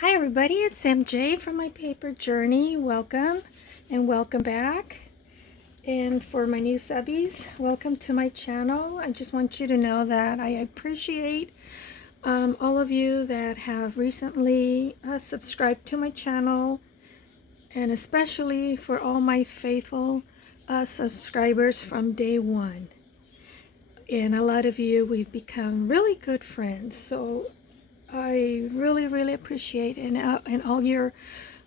Hi everybody, it's MJ from my paper journey. Welcome and welcome back. And for my new subbies, welcome to my channel. I just want you to know that I appreciate all of you that have recently subscribed to my channel, and especially for all my faithful subscribers from day one. And a lot of you, we've become really good friends. So I really appreciate and all your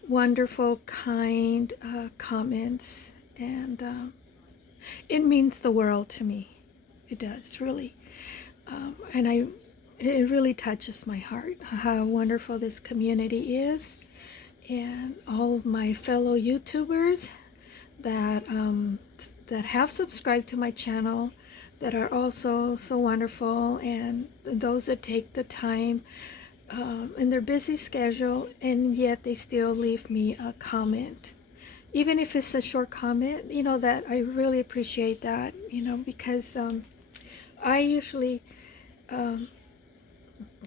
wonderful, kind comments, and it means the world to me. It does, really. And it really touches my heart how wonderful this community is, and all of my fellow YouTubers that that have subscribed to my channel, that are also so wonderful, and those that take the time in their busy schedule, and yet they still leave me a comment, even if it's a short comment. You know, that I really appreciate that, you know, because I usually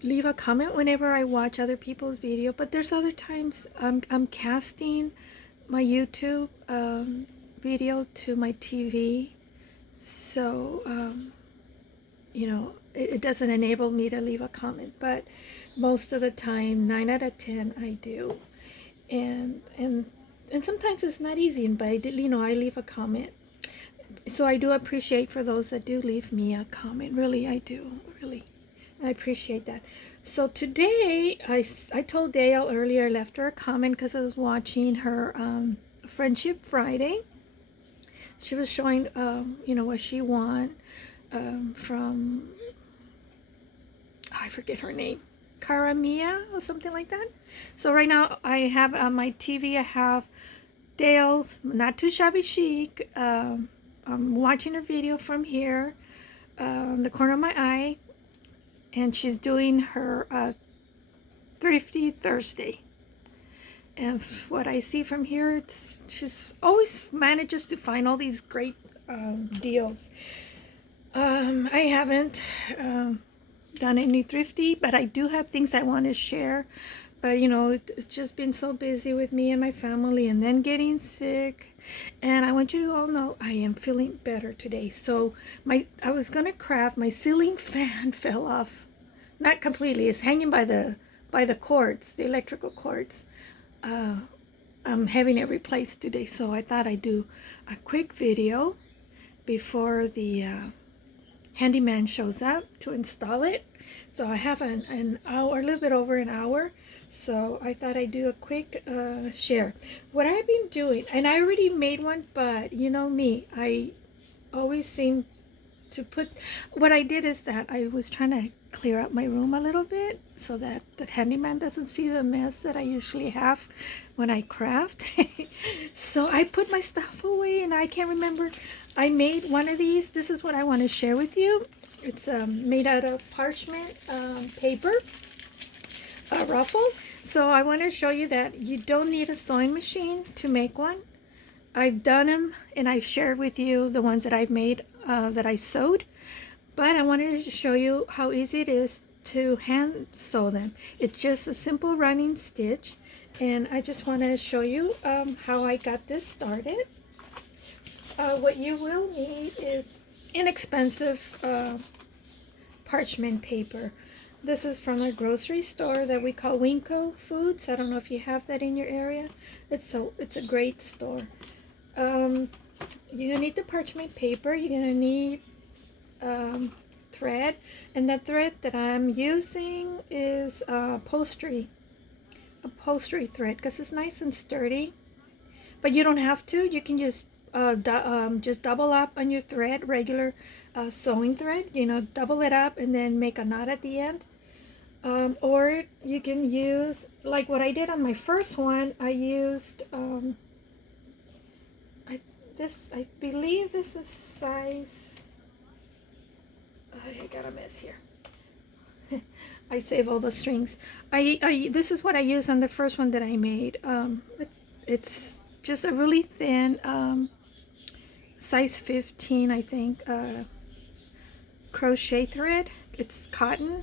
leave a comment whenever I watch other people's video, but there's other times I'm casting my YouTube video to my TV, so you know, it doesn't enable me to leave a comment, but most of the time, 9 out of 10, I do. And sometimes it's not easy, but you know, I leave a comment. So I do appreciate for those that do leave me a comment. Really, I do. Really, I appreciate that. So today, I told Dale earlier, I left her a comment because I was watching her Friendship Friday. She was showing, you know, what she won from, I forget her name, Karamia or something like that. So right now I have on my TV, I have Dale's Not Too Shabby Chic. I'm watching her video from here, the corner of my eye, and she's doing her Thrifty Thursday. And what I see from here, she's always manages to find all these great deals. I haven't done any thrifty, but I do have things I want to share. But you know, it's just been so busy with me and my family, and then getting sick. And I want you to all know I am feeling better today. So I was gonna craft, my ceiling fan fell off, not completely. It's hanging by the cords, the electrical cords. I'm having it replaced today, so I thought I'd do a quick video before the handyman shows up to install it. So I have an hour, a little bit over an hour, so I thought I'd do a quick share what I've been doing. And I already made one, but you know me, I always seem to put, what I did is that I was trying to clear up my room a little bit so that the handyman doesn't see the mess that I usually have when I craft. So I put my stuff away, and I can't remember, I made one of these. This is what I want to share with you. It's made out of parchment paper ruffle. So I want to show you that you don't need a sewing machine to make one. I've done them, and I've shared with you the ones that I've made that I sewed, but I wanted to show you how easy it is to hand sew them. It's just a simple running stitch, and I just want to show you how I got this started. What you will need is inexpensive parchment paper. This is from a grocery store that we call Winco Foods. I don't know if you have that in your area. It's a great store. You're gonna need the parchment paper. You're gonna need thread, and the thread that I'm using is upholstery thread, because it's nice and sturdy. But you don't have to. You can just double up on your thread, regular sewing thread. You know, double it up and then make a knot at the end. Or you can use, like what I did on my first one. I used I believe this is size, I got a mess here. I save all the strings. This is what I used on the first one that I made. It's just a really thin size 15, I think, crochet thread. It's cotton,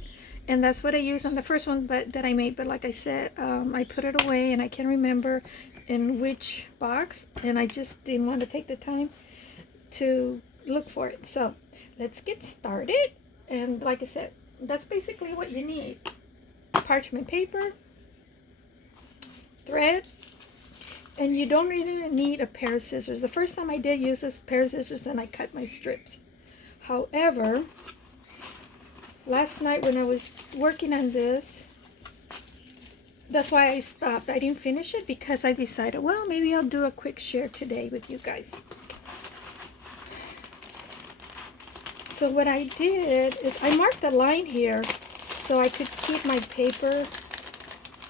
And that's what I used on the first one that I made. But like I said, I put it away and I can't remember in which box. And I just didn't want to take the time to look for it. So let's get started. And like I said, that's basically what you need. Parchment paper, thread, and you don't really need a pair of scissors. The first time I did use this pair of scissors and I cut my strips. However, last night when I was working on this, that's why I stopped. I didn't finish it because I decided, well, maybe I'll do a quick share today with you guys. So what I did is I marked a line here so I could keep my paper,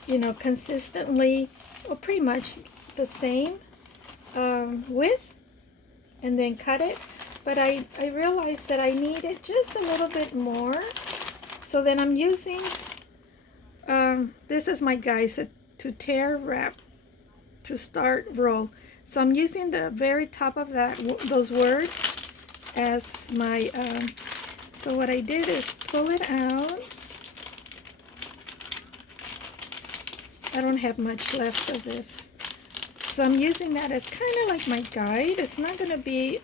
you know, consistently, or pretty much the same width, and then cut it. But I realized that I needed just a little bit more. So then I'm using, this is my guide, to tear, wrap, to start, roll. So I'm using the very top of those words as my, so what I did is pull it out. I don't have much left of this. So I'm using that as kind of like my guide. It's not going to be,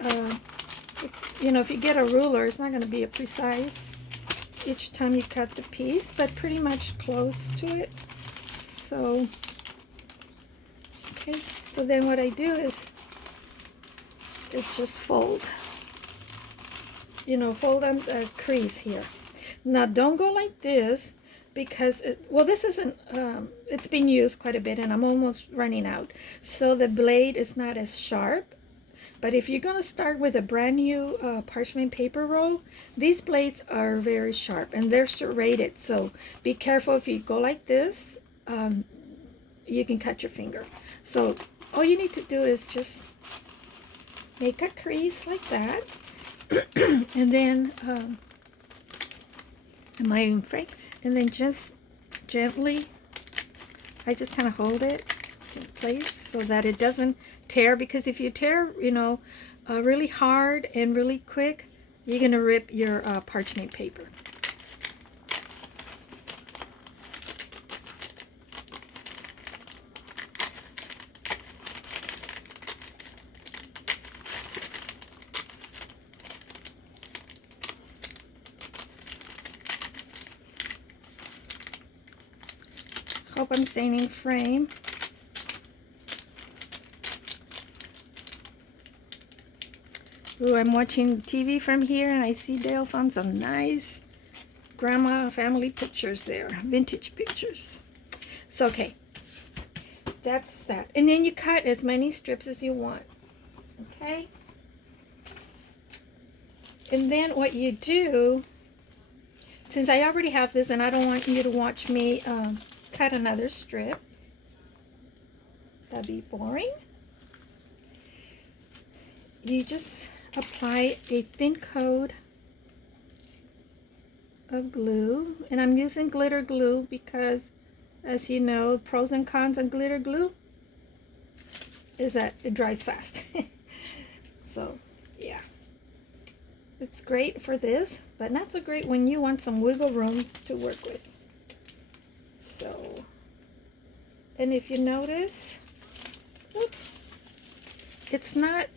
you know, if you get a ruler, it's not going to be a precise each time you cut the piece, but pretty much close to it. So, okay, so then what I do is just fold, you know, fold on the crease here. Now don't go like this because, well, this isn't, it's been used quite a bit and I'm almost running out. So the blade is not as sharp. But if you're going to start with a brand new parchment paper roll, these blades are very sharp and they're serrated. So be careful if you go like this, you can cut your finger. So all you need to do is just make a crease like that. And then, am I in frame? And then just gently, I just kind of hold it in place so that it doesn't tear, because if you tear, you know, really hard and really quick, you're gonna rip your parchment paper. Hope I'm staying in frame. Ooh, I'm watching TV from here and I see Dale found some nice grandma family pictures there, vintage pictures. So, okay, that's that. And then you cut as many strips as you want, okay? And then what you do, since I already have this and I don't want you to watch me cut another strip, that'd be boring. You just apply a thin coat of glue, and I'm using glitter glue because, as you know, pros and cons on glitter glue is that it dries fast. So yeah, it's great for this, but not so great when you want some wiggle room to work with. So, and if you notice, oops, it's not,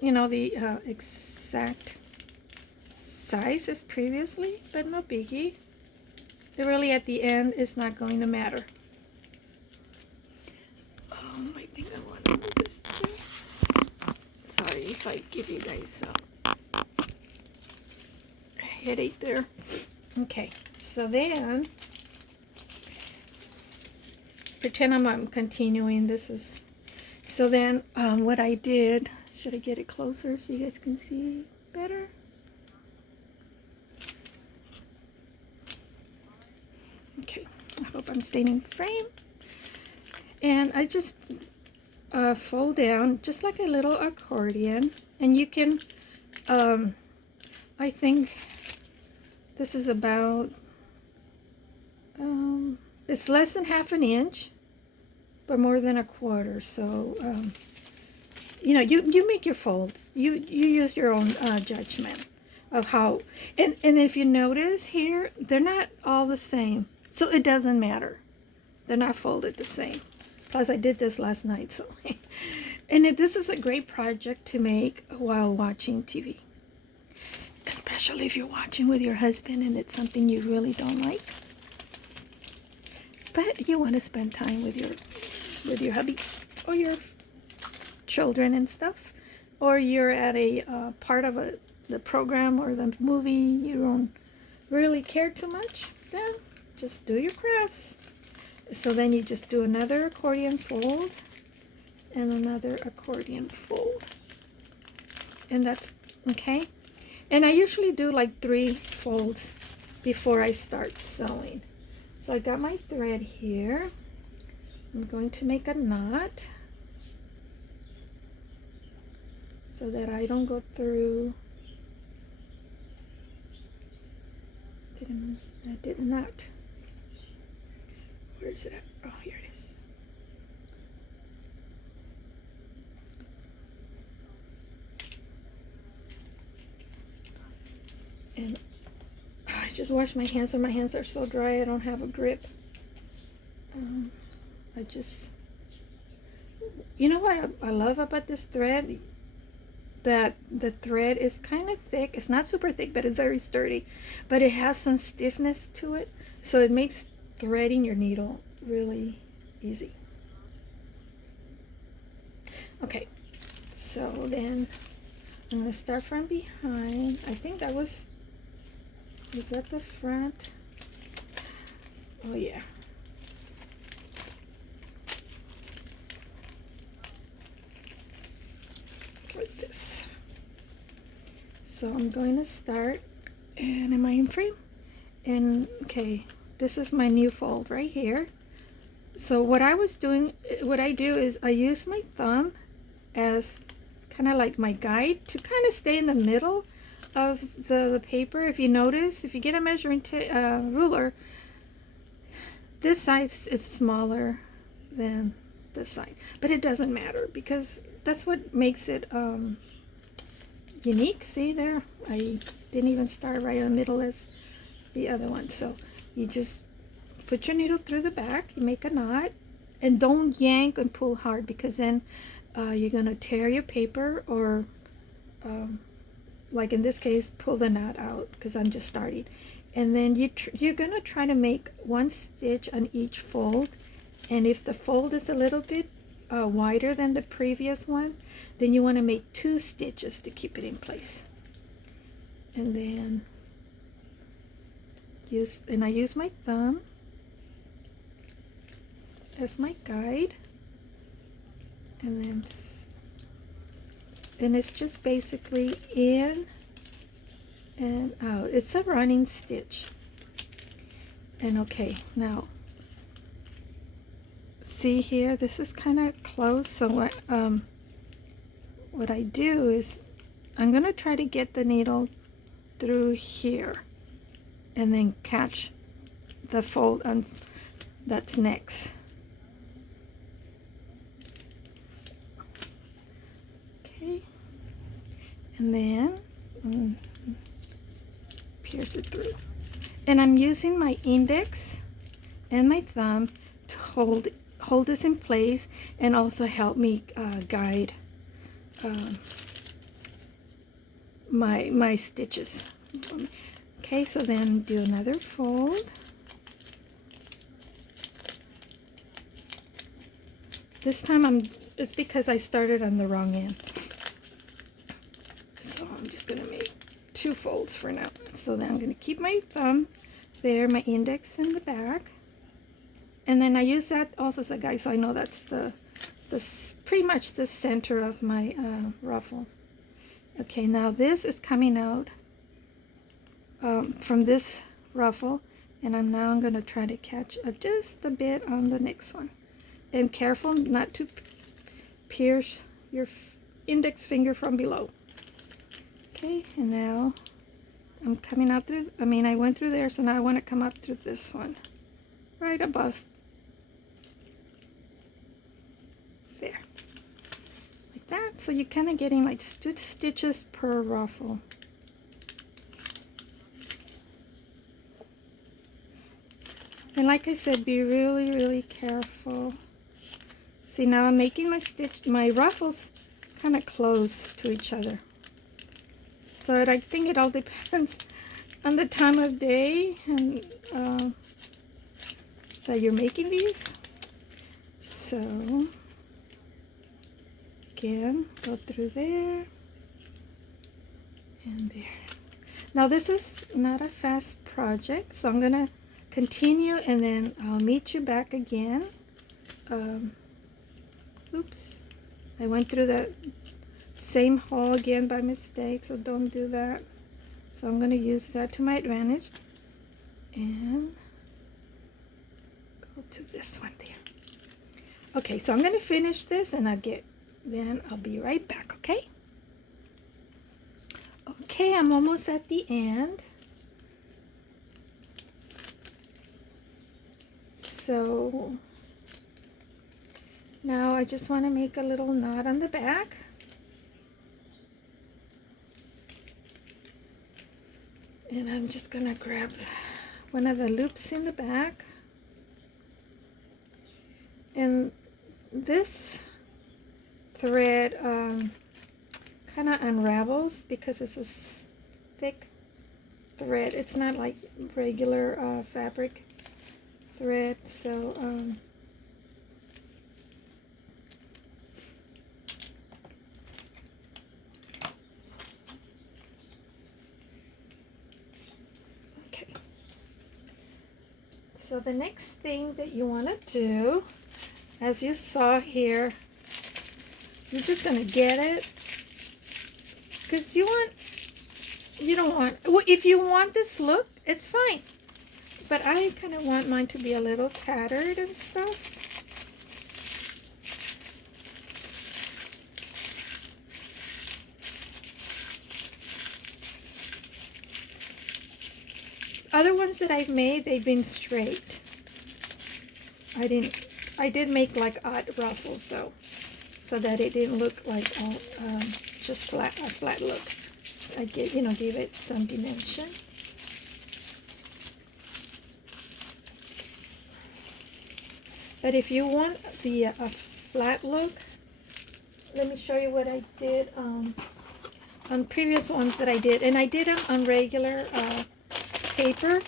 you know, the exact size as previously, but no biggie. It really, at the end, is not going to matter. I think I want to move this. Sorry if I give you guys a headache there. Okay, so then, pretend I'm continuing. This is, so then what I did, should I get it closer so you guys can see better? Okay, I hope I'm staying in frame. And I just fold down just like a little accordion. And you can, I think this is about, it's less than ½ an inch, but more than 1/4. So, you know, you make your folds. You use your own judgment. of how, and if you notice here, they're not all the same, so it doesn't matter. They're not folded the same. Plus I did this last night, so and this is a great project to make while watching TV, especially if you're watching with your husband and it's something you really don't like, but you want to spend time with your hubby or your children and stuff, or you're at a part of the program or the movie you don't really care too much, then just do your crafts. So then you just do another accordion fold and another accordion fold, and that's okay. And I usually do like 3 folds before I start sewing. So I got my thread here. I'm going to make a knot so that I don't go through. I did not. Where is it at? Oh, here it is. And I just washed my hands, and my hands are so dry I don't have a grip. I just, you know what I love about this thread? That the thread is kind of thick. It's not super thick, but it's very sturdy, but it has some stiffness to it, so it makes threading your needle really easy. Okay, so then I'm going to start from behind. I think that was that the front? Oh yeah. Like this. So I'm going to start, and am I in frame? And okay, this is my new fold right here. So what I do is I use my thumb as kind of like my guide to kind of stay in the middle of the paper. If you notice, if you get a measuring ruler, this side is smaller than this side, but it doesn't matter because that's what makes it unique. See there, I didn't even start right in the middle as the other one. So you just put your needle through the back, you make a knot, and don't yank and pull hard, because then you're gonna tear your paper, or like in this case, pull the knot out, because I'm just starting. And then you're gonna try to make 1 stitch on each fold, and if the fold is a little bit wider than the previous one, then you want to make 2 stitches to keep it in place. And then I use my thumb as my guide, and then it's just basically in and out. It's a running stitch. And okay, now see here, this is kind of close, so what I do is I'm gonna try to get the needle through here and then catch the fold on that's next. Okay, and then pierce it through, and I'm using my index and my thumb to hold this in place, and also help me guide my stitches. Okay, so then do another fold. This time it's because I started on the wrong end, so I'm just gonna make 2 folds for now. So then I'm gonna keep my thumb there, my index in the back, and then I use that also as a guide, so I know that's the pretty much the center of my ruffles. Okay, now this is coming out from this ruffle, and I'm going to try to catch just a bit on the next one, and careful not to pierce your index finger from below. Okay, and now I'm coming out through, I went through there, so now I want to come up through this one right above there, like that. So you're kind of getting like 2 stitches per ruffle. And like I said, be really, really careful. See, now I'm making my ruffles kind of close to each other. So I think it all depends on the time of day and that you're making these. So again, go through there and there. Now this is not a fast project, so I'm gonna continue and then I'll meet you back again. Oops, I went through that same hole again by mistake, so don't do that. So I'm going to use that to my advantage and go to this one there. Okay, so I'm going to finish this and then I'll be right back, okay? Okay, I'm almost at the end. So now I just want to make a little knot on the back. And I'm just going to grab one of the loops in the back. And this thread kind of unravels because it's a thick thread. It's not like regular fabric thread. So so the next thing that you want to do, as you saw here, you're just going to get it because you don't want, well, if you want this look, it's fine. But I kind of want mine to be a little tattered and stuff. Other ones that I've made, they've been straight. I did make like odd ruffles though, so that it didn't look like all just a flat look. I gave it some dimension. But if you want the flat look, let me show you what I did on previous ones that I did, and I did them on regular paper.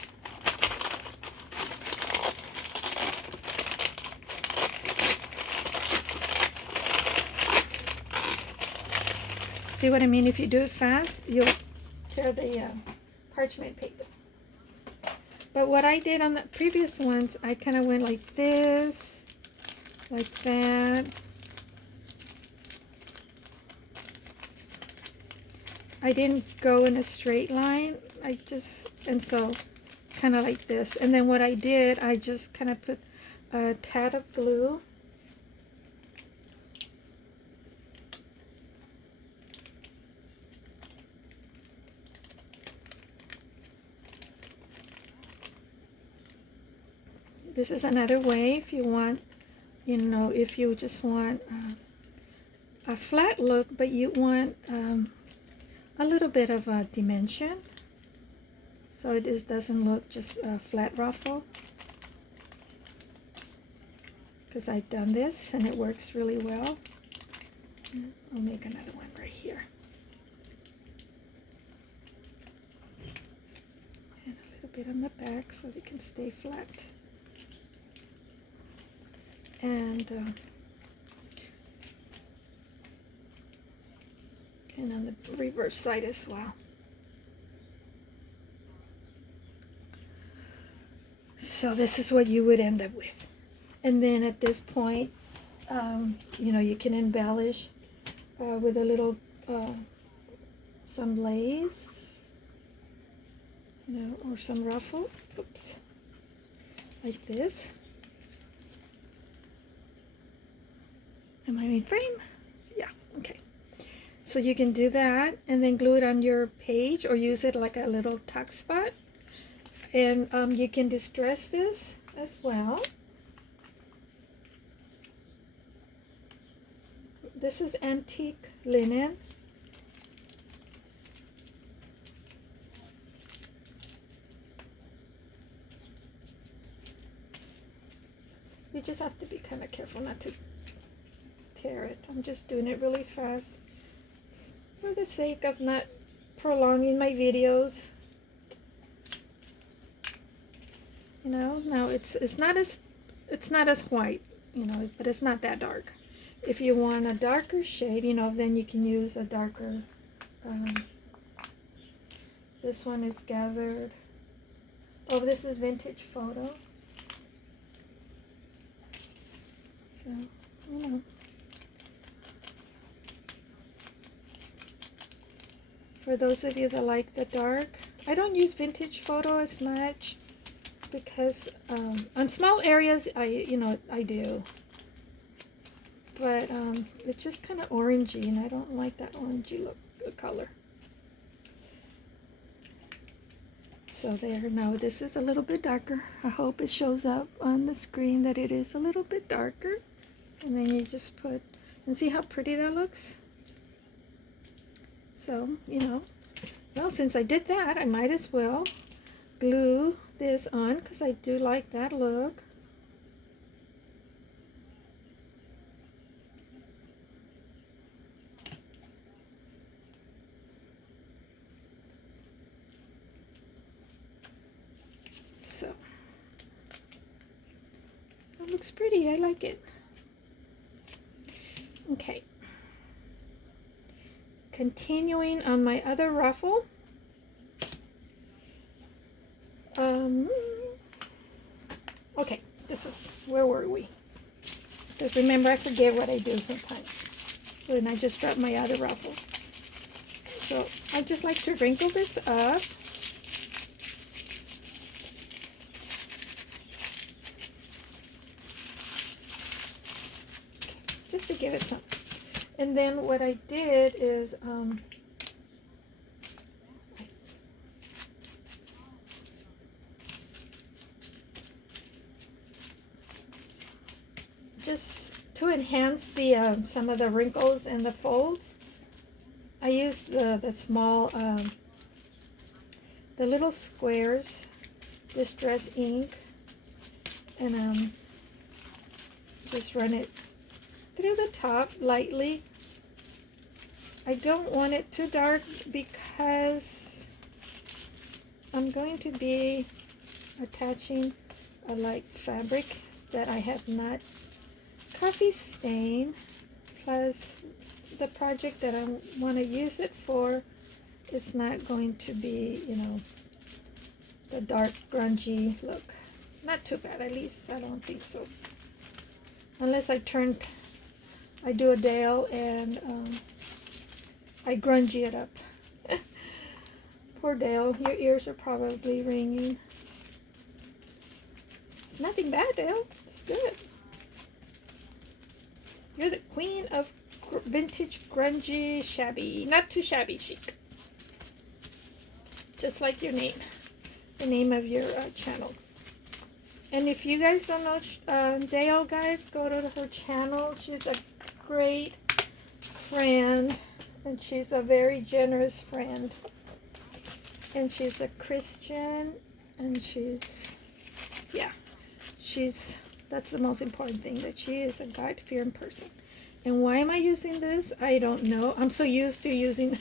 See what I mean? If you do it fast, you'll tear the parchment paper. But what I did on the previous ones, I kind of went like this, like that. I didn't go in a straight line. And so kind of like this. And then what I did, I just kind of put a tad of glue. This is another way if you want, if you just want a flat look, but you want a little bit of a dimension, so it doesn't look just a flat ruffle. Because I've done this and it works really well. I'll make another one right here. And a little bit on the back so they can stay flat. And on the reverse side as well. So this is what you would end up with. And then at this point, you can embellish with a little, some lace, or some ruffle, oops, like this. Am I in frame? Yeah, okay. So you can do that and then glue it on your page or use it like a little tuck spot. And you can distress this as well. This is antique linen. You just have to be kind of careful not to tear it. I'm just doing it really fast for the sake of not prolonging my videos. You know, now it's not as white, you know, but it's not that dark. If you want a darker shade, you know, then you can use a darker. This one is gathered. Oh, this is vintage photo. So, you know. For those of you that like the dark, I don't use vintage photo as much because on small areas I do, but it's just kind of orangey and I don't like that orangey look color. So there, now this is a little bit darker. I hope it shows up on the screen that it is a little bit darker. And then you just put, and see how pretty that looks? So, you know, well, since I did that, I might as well glue this on because I do like that look. So, it looks pretty. I like it. Okay. Continuing on my other ruffle. Okay, this is, where were we? Because remember, I forget what I do sometimes. When I just drop my other ruffle. So I just like to wrinkle this up. Just to give it some. And then what I did is just to enhance the some of the wrinkles and the folds, I used the small the little squares distress ink, and just run it through the top lightly. I don't want it too dark because I'm going to be attaching a light fabric that I have not coffee stained, plus the project that I want to use it for, it's not going to be, you know, the dark grungy look. Not too bad, at least I don't think so. Unless I do a Dale and I grungy it up. Poor Dale, your ears are probably ringing. It's nothing bad, Dale. It's good. You're the queen of vintage, grungy, shabby. Not too shabby chic. Just like your name. The name of your channel. And if you guys don't know Dale, guys, go to her channel. She's a great friend. And she's a very generous friend. And she's a Christian. And she's, yeah. That's the most important thing, that she is a God-fearing person. And why am I using this? I don't know. I'm so used to using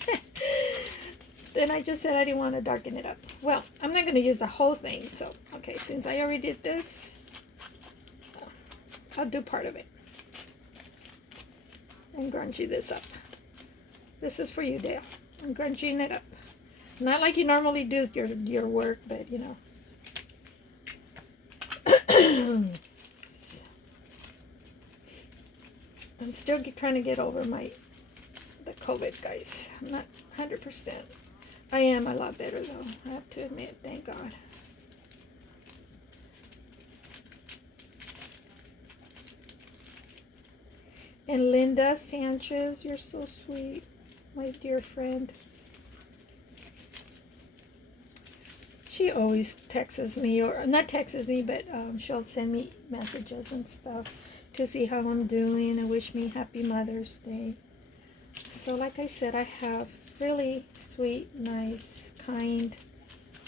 then I just said I didn't want to darken it up. Well, I'm not going to use the whole thing. So, okay, since I already did this, I'll do part of it. And grungy this up. This is for you, Dale. I'm grungying it up. Not like you normally do your work, but you know. I'm still trying to get over the COVID, guys. I'm not 100%. I am a lot better, though. I have to admit, thank God. And Linda Sanchez, you're so sweet, my dear friend. She always texts me, or not texts me, but she'll send me messages and stuff to see how I'm doing and wish me happy Mother's Day. So like I said, I have really sweet, nice, kind,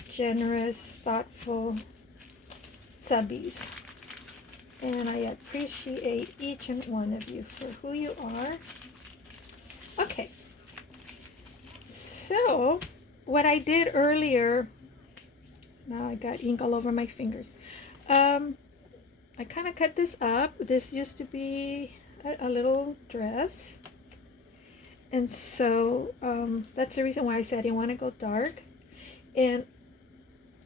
generous, thoughtful subbies. And I appreciate each and one of you for who you are. Okay. So, what I did earlier, now I got ink all over my fingers. I kind of cut this up. This used to be a little dress. And so that's the reason why I said I didn't want to go dark. And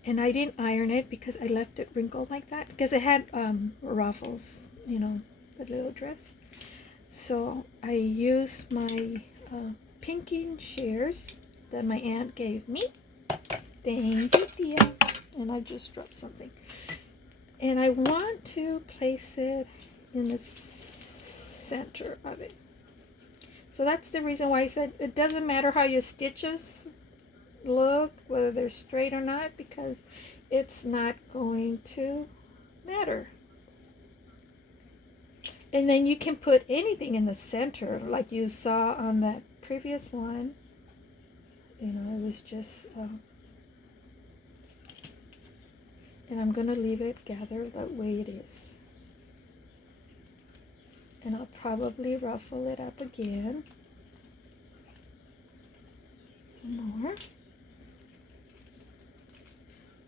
I didn't iron it because I left it wrinkled like that. Because it had ruffles, you know, the little dress. So I used my pinking shears that my aunt gave me. Thank you, dear. And I just dropped something. And I want to place it in the center of it. So that's the reason why I said it doesn't matter how your stitches look, whether they're straight or not, because it's not going to matter. And then you can put anything in the center, like you saw on that previous one. You know, it was just, and I'm going to leave it gathered that way it is. And I'll probably ruffle it up again. Some more.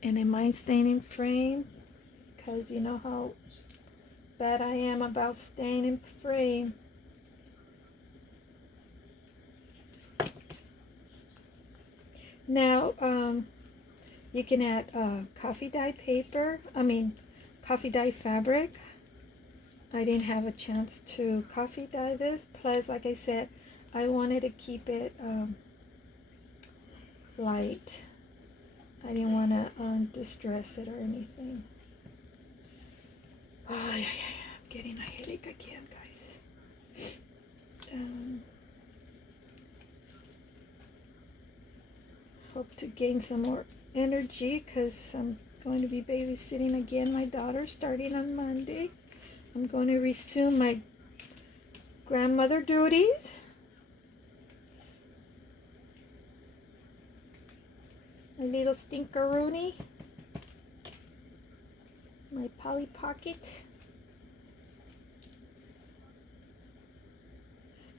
And in my staying in frame, because you know how bad I am about staying in frame. Now, you can add coffee dye paper, coffee dye fabric. I didn't have a chance to coffee dye this. Plus, like I said, I wanted to keep it light. I didn't want to distress it or anything. Oh, yeah, I'm getting a headache again, guys. Hope to gain some more energy because I'm going to be babysitting again my daughter starting on Monday. I'm going to resume my grandmother duties. My little stinkeroonie. My Polly Pocket.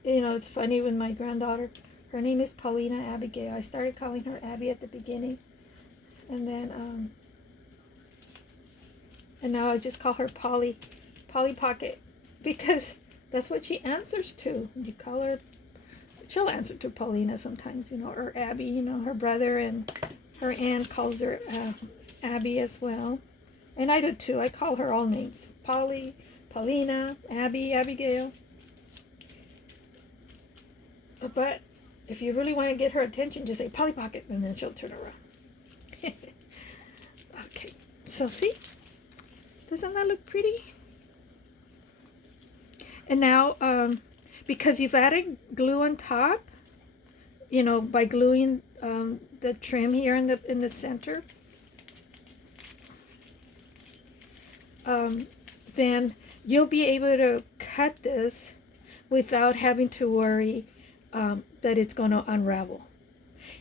You know, it's funny with my granddaughter. Her name is Paulina Abigail. I started calling her Abby at the beginning. And then, and now I just call her Polly Pocket. Because that's what she answers to. You call her, she'll answer to Paulina sometimes, you know, or Abby, you know, her brother and her aunt calls her Abby as well. And I do too. I call her all names. Polly, Paulina, Abby, Abigail. But if you really want to get her attention, just say Polly Pocket, and then she'll turn around. Okay. So see? Doesn't that look pretty? And now, because you've added glue on top, you know, by gluing the trim here in the center, then you'll be able to cut this without having to worry that it's going to unravel.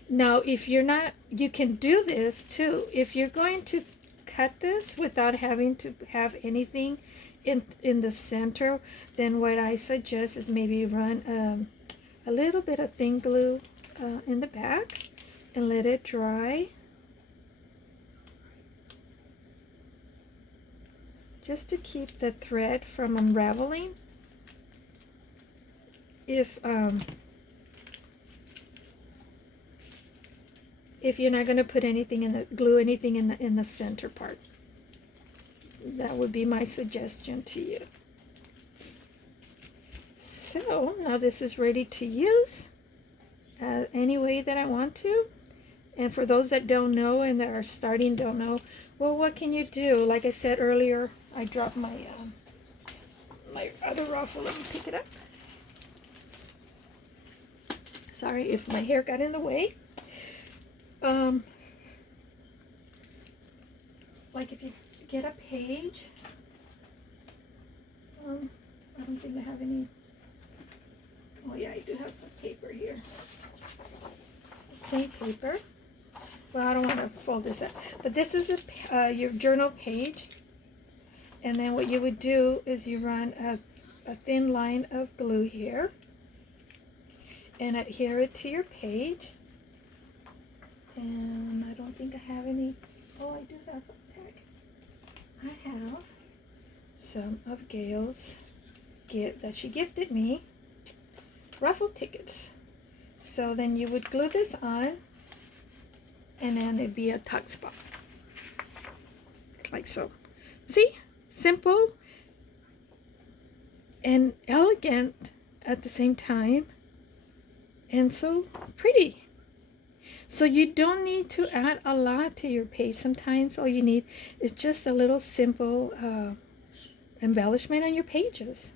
Now, if you're not, you can do this too. If you're going to cut this without having to have anything in the center, then what I suggest is maybe run a little bit of thin glue in the back and let it dry. Just to keep the thread from unraveling. If you're not going to put anything in the glue, anything in the center part, that would be my suggestion to you. So now this is ready to use any way that I want to. And for those that don't know and that are starting, don't know, well, what can you do? Like I said earlier, I dropped my my other ruffle. Let me pick it up. Sorry if my hair got in the way. Like if you get a page, I don't think I have any. Oh yeah, I do have some paper here. Plain paper. Well, I don't want to fold this up, but this is your journal page. And then what you would do is you run a thin line of glue here and adhere it to your page. And I don't think I have any. Oh, I do have a tag. I have some of Gail's gift that she gifted me, Ruffled tickets. So then you would glue this on, and then it'd be a tuck spot, like so. See? Simple and elegant at the same time, and so pretty. So you don't need to add a lot to your page. Sometimes all you need is just a little simple embellishment on your pages.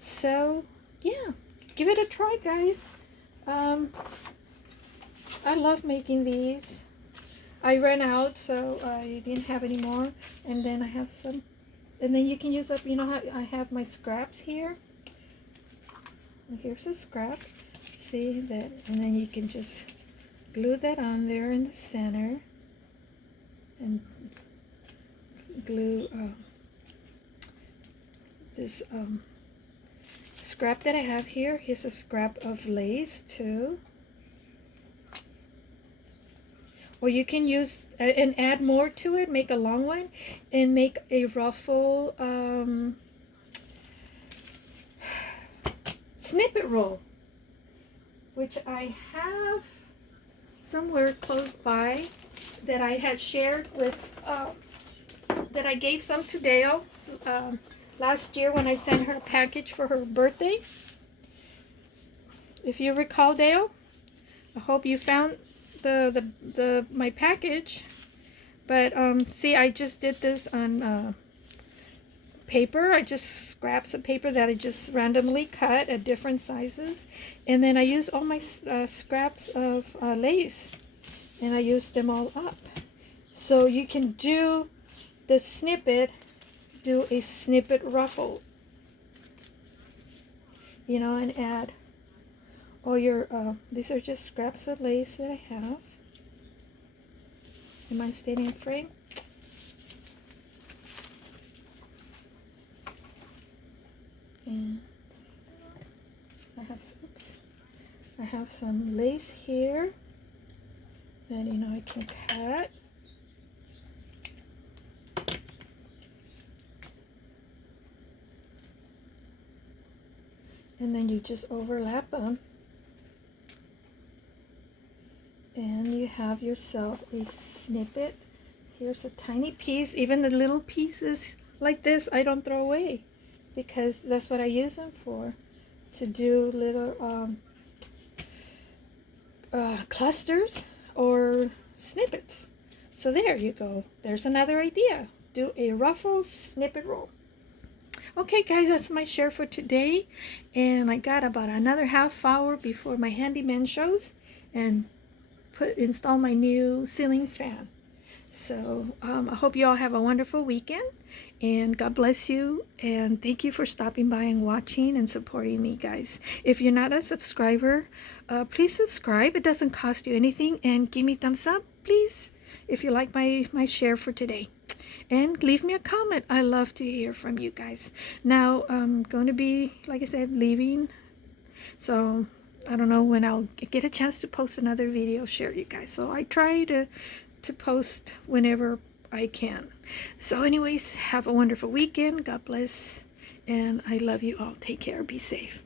So yeah, give it a try, guys. I love making these. I ran out, so I didn't have any more, and then I have some. And then you can use up, you know how I have my scraps here. Here's a scrap. See that? And then you can just glue that on there in the center, and glue this scrap that I have here. Here's a scrap of lace too. Or you can use and add more to it, make a long one, and make a ruffle snippet roll, which I have somewhere close by that I had shared with, that I gave some to Dale last year when I sent her a package for her birthday. If you recall, Dale, I hope you found my package. But see, I just did this on paper. I just scrapped some paper that I just randomly cut at different sizes, and then I used all my scraps of lace, and I used them all up. So you can do the snippet, do a snippet ruffle, you know, and add all your these are just scraps of lace that I have. Am I staying in frame? And I have some lace here that, you know, I can cut. And then you just overlap them, and you have yourself a snippet. Here's a tiny piece. Even the little pieces like this I don't throw away, because that's what I use them for, to do little clusters or snippets. So there you go. There's another idea. Do a ruffle snippet roll. Okay, guys, that's my share for today, and I got about another half hour before my handyman shows and install my new ceiling fan. So I hope you all have a wonderful weekend, and God bless you, and thank you for stopping by and watching and supporting me, guys. If you're not a subscriber, please subscribe. It doesn't cost you anything, and give me thumbs up, please, if you like my share for today. And leave me a comment. I love to hear from you guys. Now I'm going to be, like I said, leaving, so I don't know when I'll get a chance to post another video, share you guys. So I try to post whenever I can. So anyways, have a wonderful weekend. God bless, and I love you all. Take care. Be safe.